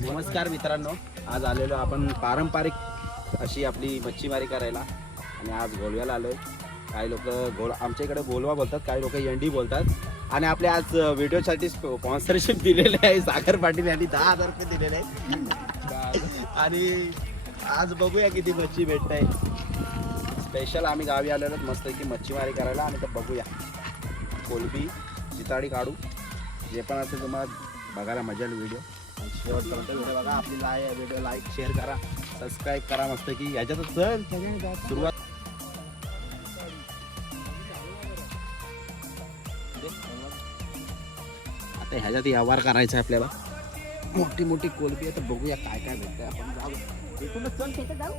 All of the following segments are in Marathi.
नमस्कार मित्रांनो आज आलेलो आपण पारंपरिक अशी आपली मच्छीमारी करायला. आणि आज गोलव्याला आलोय. काही लोक गोल आमच्या इकडे गोलवा बोलतात काही लोक यंडी बोलतात. आणि आपल्या आज व्हिडिओसाठी स्पॉन्सरशिप दिलेले आहे सागर पाटील यांनी दहा हजार रुपये दिलेले आहे आणि आज बघूया किती मच्छी भेटत आहे स्पेशल आम्ही गावी आलेलो मस्त की मच्छीमारी करायला आणि तर बघूया. कोलबी चिताडी काढू. जे पण असेल तुम्हाला बघायला मजा आली व्हिडिओ आणि शेवटपर्यंत व्हिडिओ बघा. आपली लाय व्हिडिओ लाईक शेअर करा. सबस्क्राईब करा मस्त की. ह्याच्यातच चल. सुरुवात. आता ह्याच्यात व्यवहार करायचा आहे आपल्याला. मोठी मोठी कोलबी आहे तर बघूया काय काय भेटतंय. आपण जाऊ. चल तिथे जाऊ.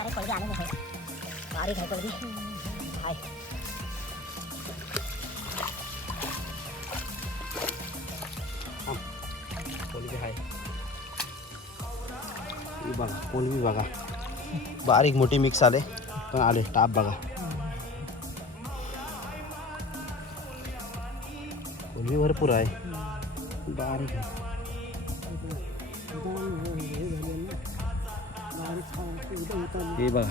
सारे प्रकारे कोलबी आलेली आहे बारीक आहे कोलबी हाय। कोलबी आहे ही बघा कोलबी बघा बारीक मोठी मिक्स आले पण आले टाप बघा कोलबी भरपूर आहे। बारीक आहे हे बघा.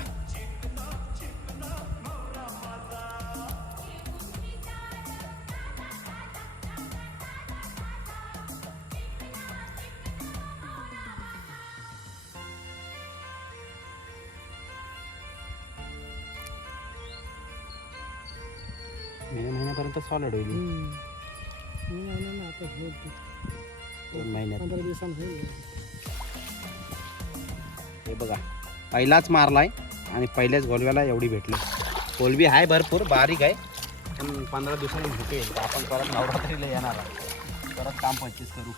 महिन्या महिन्यापर्यंत सॉलिड होईल. दोन महिन्यात. हे बघा. पहिलाच मारला आहे आणि पहिल्याच गोलव्याला एवढी भेटली. कोलबी आहे भरपूर बारीक आहे. पण पंधरा दिवसांनी भेटेल आपण परत नवरात्रीला येणार आहोत. परत काम पंचवीस करू.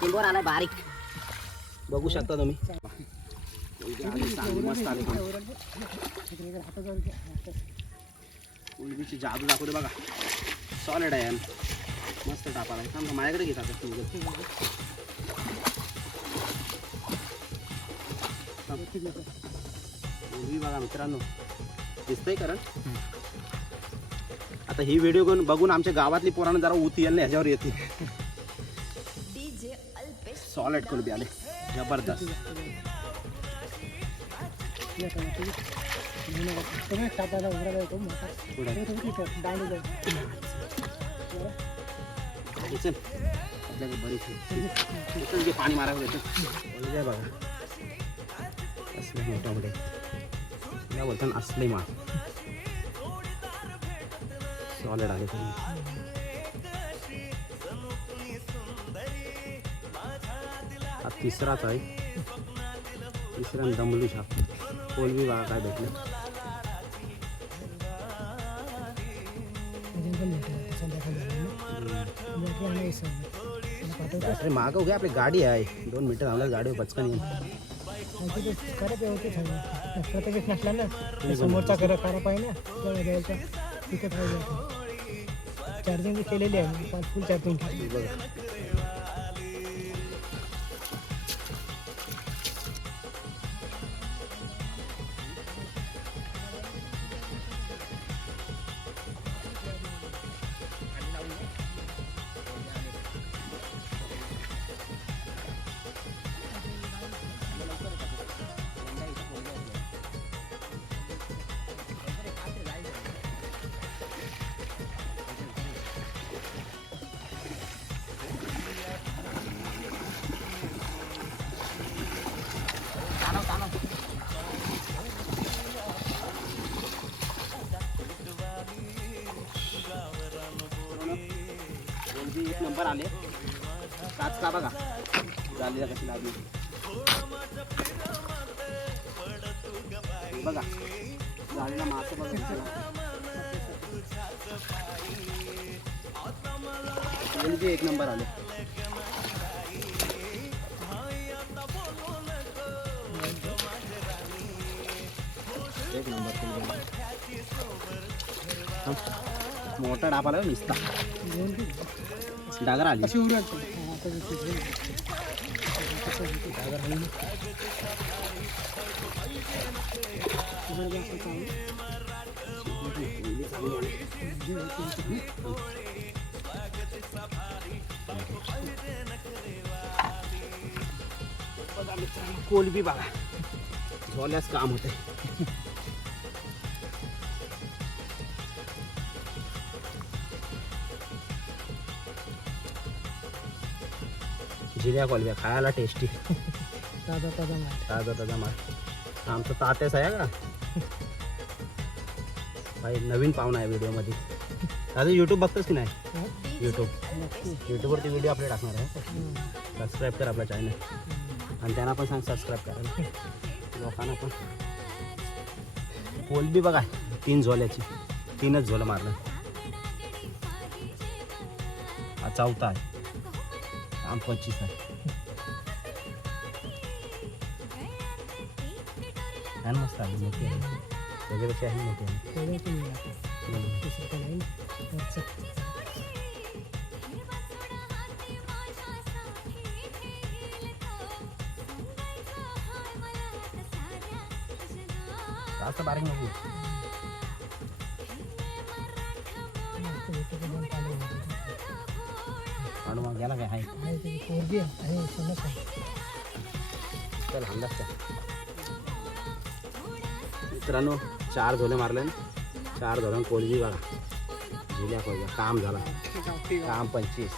किंबोर आलाय बारीक बघू शकता तुम्ही. कोलबी जाब मस्त जादू दाखवते बघा. सॉलिड आहे मस्त टापाला आहे. थांब, माझ्याकडे घेतात कोलबी बघा मित्रांनो. दिसतंय कारण आता ही व्हिडिओ घेऊन बघून आमच्या गावातली पोरांना जरा उती येईल ना ह्याच्यावर येते इथं जे पाणी मारावं येतं कोलबी आहे बघा असले मोठे मोठे या बोलतात असले माल सॉलिड आले तिसराच आहे. तिसरा दमली छाप कोलबी बघा काय भेटलं. अरे मागव घ्या आपली गाडी आहे. दोन मिनिटं थांबल्या गाडी पचकन येईल. नसला ना समोरचा कर करा पाहिजे ना तिथे चार्जिंग केलेली आहे फुल चार्जिंग बघा एक नंबर आले. काच का बघा. झाली कशी लागली. बघा. झालेला मासे बघा म्हणजे एक नंबर आले. एक नंबर मोठा डाब आला निसता. डागर आली कोलबी बाबा झाल्यास काम होते। जिऱ्या कोलब्या खायला टेस्टी ताजा ताजा माल. ताजा ताजा माल. आमचं तात्याच आहे का? भाई नवीन पाहुणा आहे व्हिडिओमध्ये. दादा यूट्यूब बघतोस की नाही? यूट्यूब. यूट्यूबवरती व्हिडिओ आपले टाकणार आहे. सबस्क्राईब कर आपला चॅनल आणि त्यांना पण सांग सबस्क्राईब करायला. लोकांना पण. कोलबी बघा. तीन झोल्याची. तीनच झोलं मारलं. हा चौथा आहे. आम पंचवीस आहे छान मस्त आली मोठी आहे त्याच्यापेक्षा आहे मोठी आहे तेवढं तुम्ही लागते. नाही. वरचं. जास्त बारीक नको मस्त भेटतं पण मग गेला काय आहे? पोरगी आहे आहे, आहे. चल अंदाज त्या मित्रांनो चार झोले मारले चार झोले कोळजी बघा. झुल्या कोलब्या काम झाला. काम पंचवीस.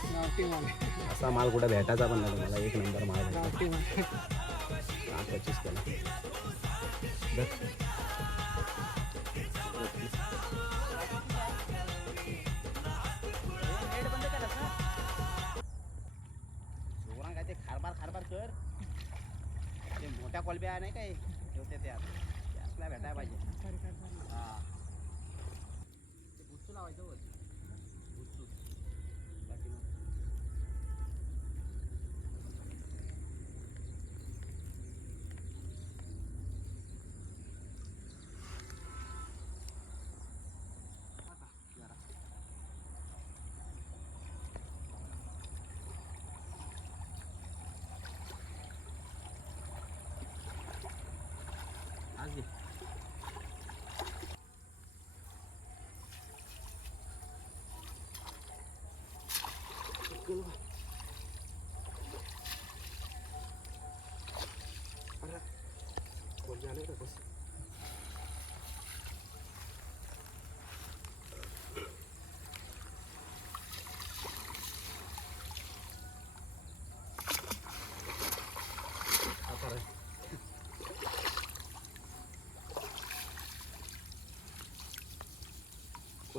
असा माल कुठे भेटायचा पण नाही मला एक नंबर माल भेटला. काम पंचवीस केला. कर. ते मोठ्या कोलब्या नाही काय ठेवते त्यात त्यासला भेटायला पाहिजे. हा. ते बुच्चू लावायचं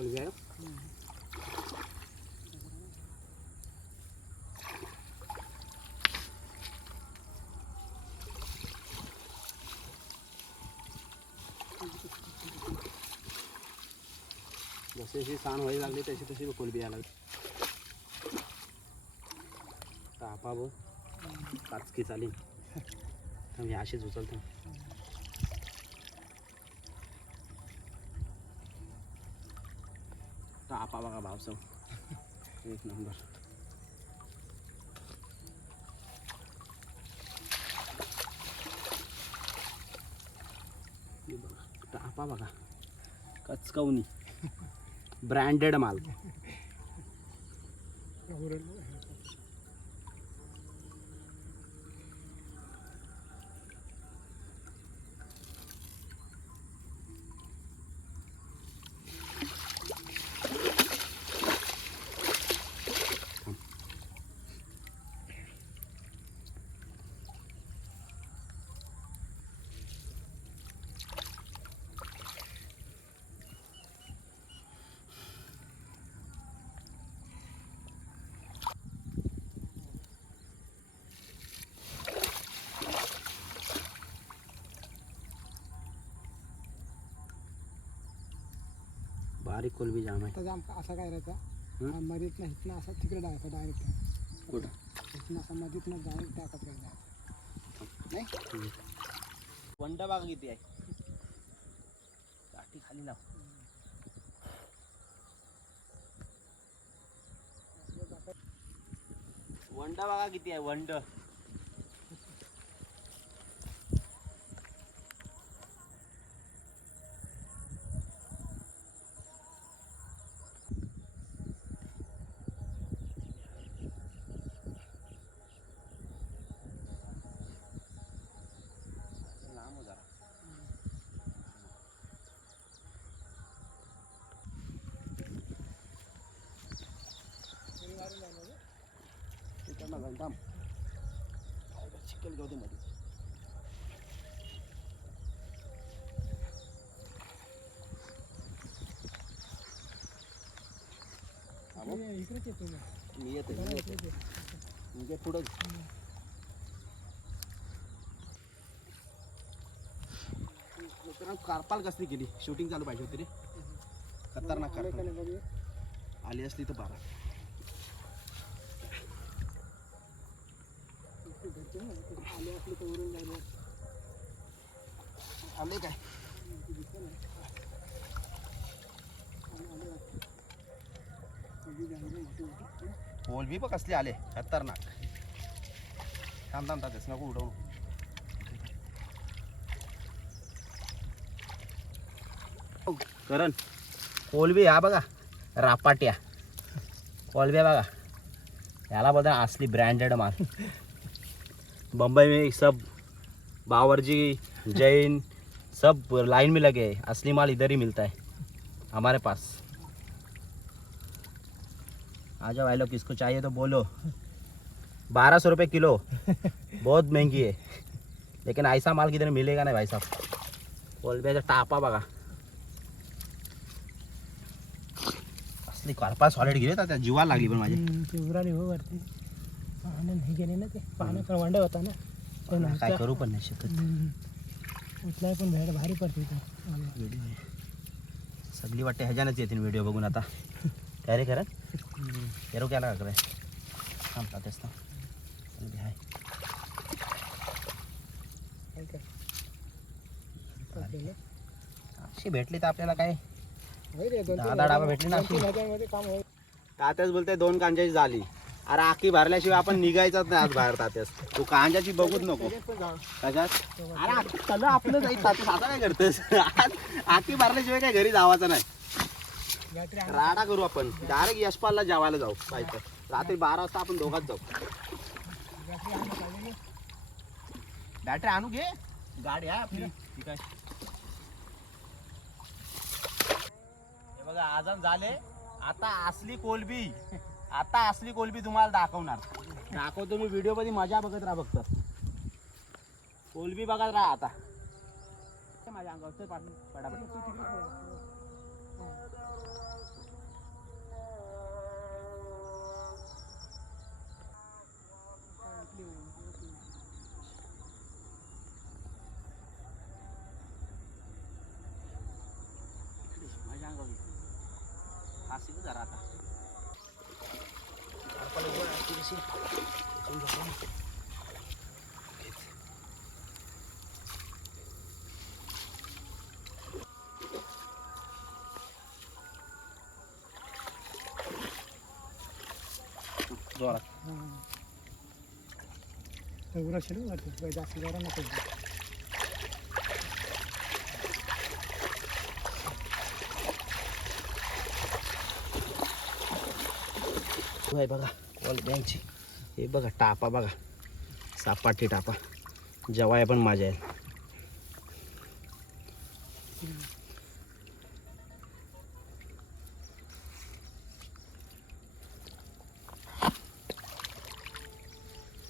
आहे जशी जशी सांड व्हायला लागली तशी तशी कोलबी यायला लागली तापा भाऊ काचकी चालेल थांब हे अशीच उचलतो भावसाव एक नंबर. तापा बघा कचकवणी. ब्रँडेड माल. बारीक कोलबी जाम आहे आता जाम असा काय राहायचा हं? हा। मधीत ना इथनं असा तिकडे टाकायचा डायरेक्ट कुठं इथनं असा मधीत ना डायरेक्ट टाकत राहायचा नाही? वंडा बाग किती आहे काठी खाली लाव वंडा बघा किती आहे वंड। मी. येते मी येते म्हणजे पुढं मित्रांनो, कारपाल कसली केली शूटिंग चालू पाहिजे होती रे खतरनाक कारपाल नाही आली असली तर बारा आले तर उरून जायला आले काय ते दिसतं ना. आले, आले वाटतं. कधी जायला मोठी मोठी. कोलबी पण कसले आले खतरनाक. थांब थांब तातेस नको उडवू. करण कोलबी हा बघा रापाट्या. कोलब्या बघा याला बघा असली ब्रँडेड माल. बम्बई में सब बावरजी जैन सब लाइन में लगे असली माल इधर ही मिलता है हमारे पास. आ जाओ भाई लोग किसको चाहिए तो बोलो। बारह सौ रुपये किलो। बहुत महँगी है। लेकिन ऐसा माल किधर मिलेगा ना भाई साहब? कोलब्याचा टापा बघा असली करपा सॉलिड गेले त्या जीवाला लागली पण माझी हम्म, उराली हो वरती पाण्यात नाही गेले ना ते। पाण्यात पण होता ना। तो काय नव्हता. करू पण नाही शकत। हम्म. उचलाय पण भेट भारी पडते व्हिडिओ सगळी वाटते ह्याच्यानंच येतील व्हिडिओ बघून आता। काय रे येरो क्या लगा करे थांबता तेच ना हाय काय काय? आपल्याला. अशी भेटली तर आपल्याला काय दहा- डाबा भेटले ना. तात्याच बोलते दोन कांजाची झाली. अरे आखी भरल्याशिवाय आपण निघायचंच नाही आज बाहेर तात्यास. तू कांजाची बघूच नको. कशात? अरे आखी चल आपलं जाईल तात्यास. आता काय करतेस आज आखी भरल्याशिवाय काय घरी जावाचं नाही. राडा करू आपण. डायरेक्ट यशपालला जेवायला जाऊ. पाहिजे रात्री बारा वाजता आपण दोघात जाऊ. बॅटरी आणू घे. गाडी आहे आपली. ठीक आहे. हे बघा आजन झाले. आता असली कोलबी. आता असली कोलबी तुम्हाला दाखवणार. दाखवतो मी व्हिडिओमध्ये मजा बघत राहा फक्त. कोलबी बघत राहा आता. माझ्या अंगावर पटापट. 있어. 좀더 하면. 좋아라. 우라시는 거 같아. 왜 다시 가라는 거지? 왜 봐라. बघा कोलब्यांची हे बघा टापा बघा. सापाटी टापा. जेवाय पण माझ्या आहे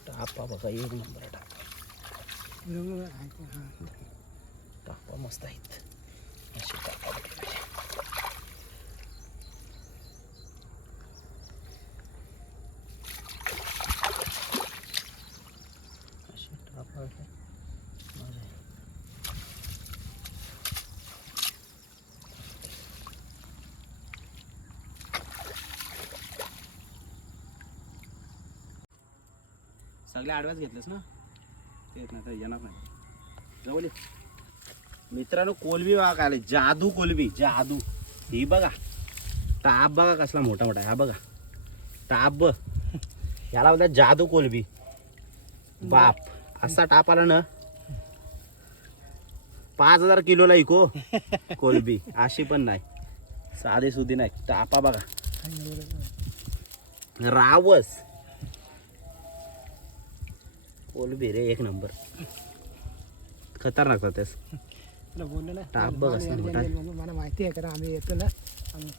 टापा बघा एक नंबर टापा. हां. टापा मस्त आहेत. अशी टापा भेटले पाहिजे. अशी टापा आहे. मजा आहे. सगळे आडव्याच घेतलेस ना? तेच नाही तर येणार नाही. जवळ ये. मित्रांनो कोलबी बघा काय आले. जादू कोलबी जादू. ही बघा. टाप बघा कसला मोठा मोठा आहे. हा बघा. टाप बघ. याला म्हणतात जादू कोलबी. बाप. असा टाप आला ना पाच हजार किलोला इको कोलबी. अशी पण नाही. साधी सुधी नाही. टापा बघा. रावस. कोलबी रे एक नंबर. खतरनाक तुला बोललो ना टाप बघ असं मला- माहिती आहे कारण आम्ही येतो ना. आम्ही-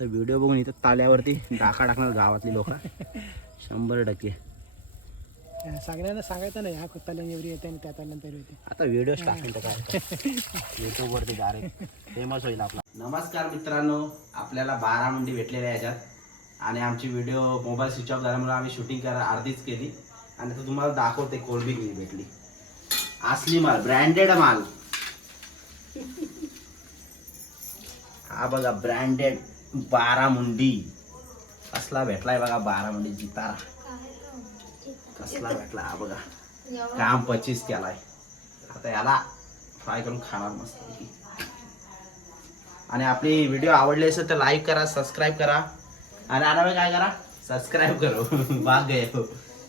तर व्हिडिओ बघून इथं ताल्यावरती डाका टाकणार गावातली लोक. शंभर टक्के. अं, सगळ्यांना सांगायचं ना ह्या कुत्ताला एवढी येते आणि त्या ताल्यानंतर येते आता व्हिडिओ टाकून तर काय युट्यूब वरती डायरेक्ट फेमस होईल आपला. नमस्कार मित्रांनो आपल्याला बारा मंडी भेटलेल्या याच्यात. आणि आमची व्हिडिओ मोबाईल स्विच ऑफ झाल्यामुळे आम्ही शूटिंग करा अर्धीच केली. आणि तू तुम्हाला दाखवते कोलबी मी भेटली. असली माल ब्रँडेड माल. हा बघा ब्रँडेड बारा मुंडी कसला भेटलाय बघा बारा मुंडी जितारा. कसला भेटला हा बघा. काम पचीस केलाय. आता याला फ्राय करून खाणार मस्त आणि आपली व्हिडिओ आवडली असेल तर लाईक करा सबस्क्राईब करा. आणि आता काय करा? सबस्क्राईब करो. भाग गए हो.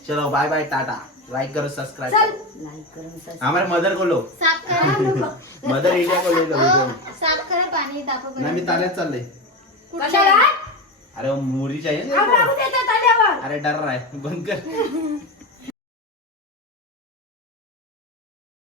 चलो बाय बाय टाटा. लाइक करो सब्सक्राइब करो. सबस्क्राईब हमारे मदर को लो. साफ करा मदर इंडिया को ले लो वीडियो में. साफ करा पाणी तापा नाही मी ताल्यात चाललंय. अरे मुरी चाहिए अरे डर रहा है बंद कर.